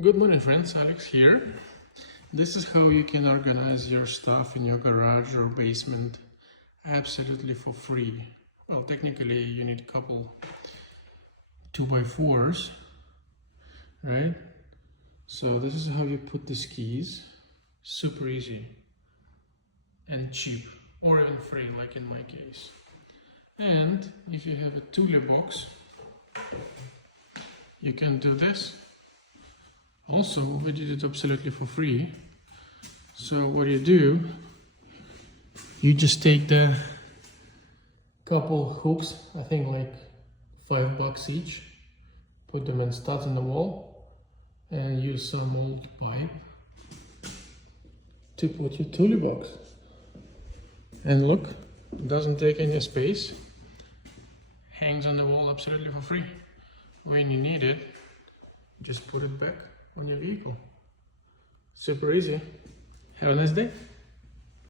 Good morning friends, Alex here. This is how you can organize your stuff in your garage or basement absolutely for free. Well, technically you need a couple 2x4s, right? So this is how you put the skis. Super easy and cheap, or even free like in my case. And if you have a THULE box, you can do this. Also, we did it absolutely for free. So what you do, you just take the couple hooks, I think like $5 each, put them in studs in the wall, and use some old pipe to put your THULE box. And look, it doesn't take any space, hangs on the wall absolutely for free. When you need it, just put it back on your vehicle. Super easy. Have a nice day.